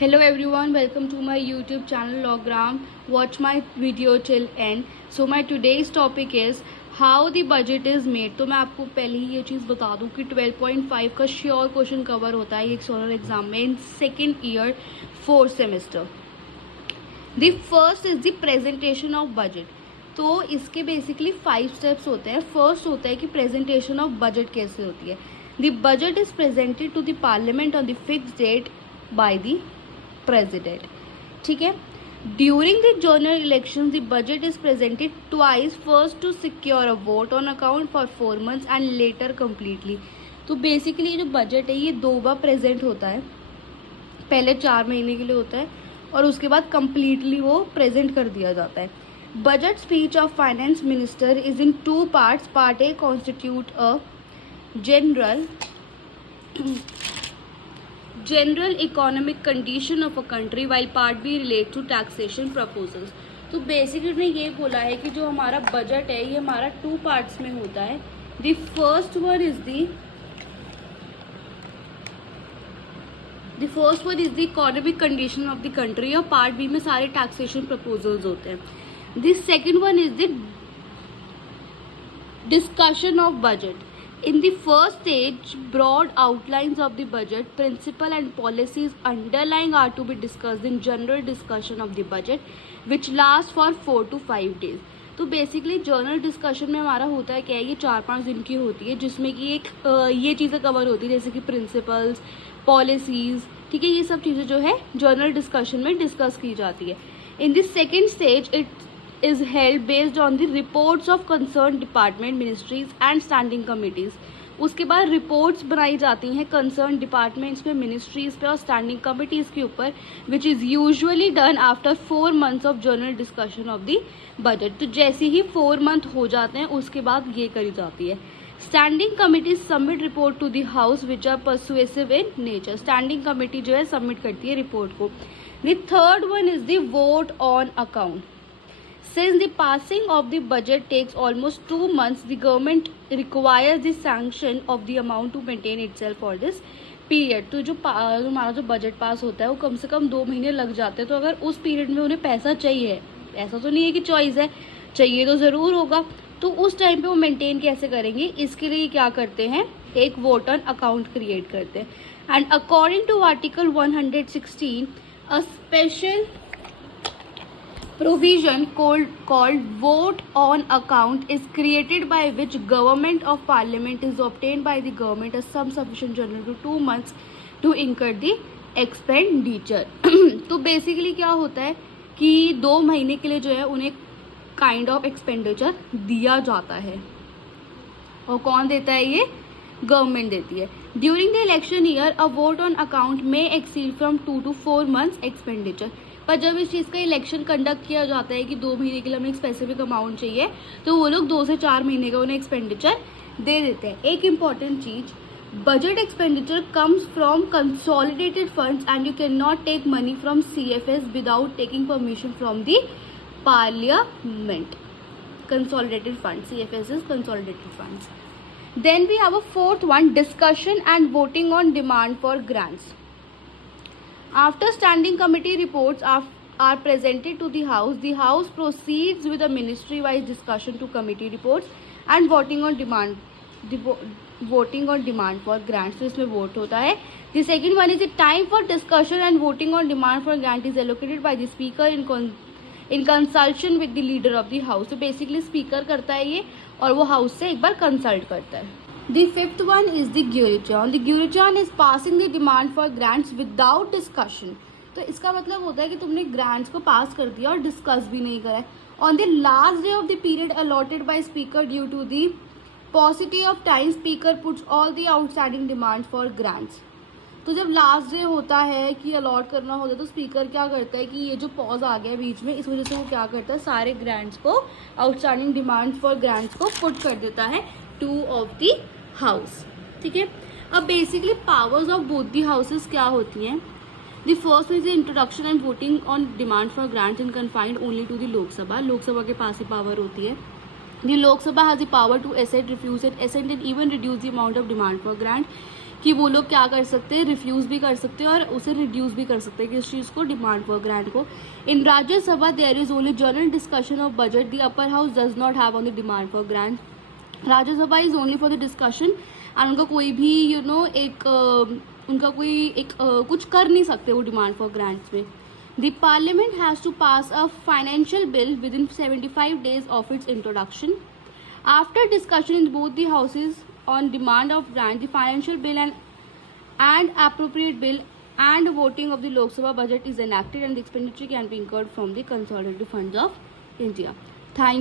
Hello everyone, welcome to my YouTube channel Logram. Watch my video till end. So my today's topic is how the budget is made. तो मैं आपको पहले ही ये चीज़ बता दूँ कि 12.5 का श्योर क्वेश्चन कवर होता है एक्सटर्नल एग्जाम में in second year 4th semester. The first is the presentation of budget. तो इसके बेसिकली 5 स्टेप्स होते हैं. फर्स्ट होता है कि प्रेजेंटेशन ऑफ बजट कैसे होती है. The budget is presented to the parliament on the fix date by the president. ठीक है. During the general election the budget is presented twice, first to secure a vote on account for 4 months and later completely. तो basically जो budget है ये 2 बार present होता है. पहले 4 महीने के लिए होता है और उसके बाद कम्प्लीटली वो प्रेजेंट कर दिया जाता है. Budget speech of finance minister is in 2 parts. Part A constitute a general economic condition of a country while part B relate to taxation proposals. तो बेसिकली ने ये बोला है कि जो हमारा बजट है ये हमारा 2 parts में होता है. The first one is the economic condition of the country और पार्ट बी में सारे टैक्सेशन प्रपोजल्स होते हैं. The second one is the discussion of budget. In the first stage, broad outlines of the budget, principle and policies underlying are to be discussed in general discussion of the budget, which lasts for 4 to 5 days. तो basically journal discussion में हमारा होता है क्या है, ये 4-5 दिन की होती है जिसमें कि ये चीज़ें कवर होती है जैसे कि प्रिंसिपल्स, पॉलिसीज़. ठीक है, ये सब चीज़ें जो है जर्नल डिस्कशन में डिस्कस की जाती है. In this second stage it is held based on the reports of concerned department, ministries and standing committees. उसके बाद रिपोर्ट्स बनाई जाती हैं कंसर्न डिपार्टमेंट्स पे, मिनिस्ट्रीज पे और स्टैंडिंग कमिटीज़ के ऊपर, which is usually done after 4 months of general discussion of the budget. तो जैसे ही 4 month हो जाते हैं उसके बाद ये करी जाती है. Standing committees submit report to the house which are persuasive in nature. Standing committee जो है सबमिट करती है रिपोर्ट को. The third one is the vote on account. Since the passing of the budget takes almost 2 months, the government requires the sanction of the amount to maintain itself for this period. तो जो हमारा जो budget pass होता है वो कम से कम 2 महीने लग जाते हैं. तो अगर उस पीरियड में उन्हें पैसा चाहिए, ऐसा तो नहीं है कि चॉइस है, चाहिए तो ज़रूर होगा, तो उस टाइम पे वो मेंटेन कैसे करेंगे, इसके लिए क्या करते हैं, एक वोट ऑन अकाउंट क्रिएट करते हैं. And according to article 116 a special provision called vote on account is created by which government of parliament is obtained by the government a sum sufficient general to 2 months to incur the expenditure. तो basically क्या होता है कि 2 महीने के लिए जो है उन्हें काइंड ऑफ एक्सपेंडिचर दिया जाता है. और कौन देता है, ये गवर्नमेंट देती है. During the election year a vote on account में exceed from 2 to 4 months expenditure. पर जब इस चीज़ का इलेक्शन कंडक्ट किया जाता है कि 2 महीने के लिए हमें एक स्पेसिफिक अमाउंट चाहिए, तो वो लोग 2 से 4 महीने का उन्हें एक्सपेंडिचर दे देते हैं. एक इम्पॉर्टेंट चीज, budget expenditure comes from consolidated funds and you can not take money from CFS without taking permission from the parliament. Consolidated fund, CFS is consolidated funds. Then we have a fourth one, discussion and voting on demand for grants. After standing committee reports are presented to the house proceeds with a ministry-wise discussion to committee reports and voting on demand for grants. तो इसमें vote होता है. The second one is the time for discussion and voting on demand for grant is allocated by the speaker in consultation with the leader of the house. तो basically speaker करता है ये और वो हाउस से एक बार कंसल्ट करता है. The fifth one is the Gurichan. The Gurichan is passing the demand for grants without discussion. तो इसका मतलब होता है कि तुमने grants को पास कर दिया और डिस्कस भी नहीं करा है. On the last day of the period allotted by speaker due to the paucity of time, speaker puts all the outstanding demands for grants. तो जब लास्ट डे होता है कि अलॉट करना होता है तो स्पीकर क्या करता है कि ये जो पॉज आ गया बीच में, इस वजह से वो क्या करता है, सारे ग्रांट्स को, आउटस्टैंडिंग डिमांड्स फॉर ग्रांट्स को पुट कर देता है टू ऑफ द हाउस. ठीक है. अब basically powers of both the houses क्या होती हैं. The first is the introduction and voting on demand for grants and confined only to the Lok Sabha. Lok Sabha के पास ही पावर होती है. The Lok Sabha has the power to assent, refuse at assent and even reduce the amount of demand for grant. कि वो लोग क्या कर सकते हैं, रिफ्यूज़ भी कर सकते हैं और उसे रिड्यूस भी कर सकते हैं किस चीज़ को, डिमांड फॉर ग्रांट को. In Rajya Sabha there is only general discussion of budget. The upper house does not have on the demand for grant. Rajya Sabha is only for the discussion and उनका कोई भी कुछ कर नहीं सकते वो डिमांड फॉर ग्रांट्स में. The parliament has to pass a financial bill within 75 days of its introduction. After discussion in both the houses on demand of grant, the financial bill and appropriate bill and voting of the Lok Sabha budget is enacted and the expenditure can be incurred from the consolidated funds of India. Thank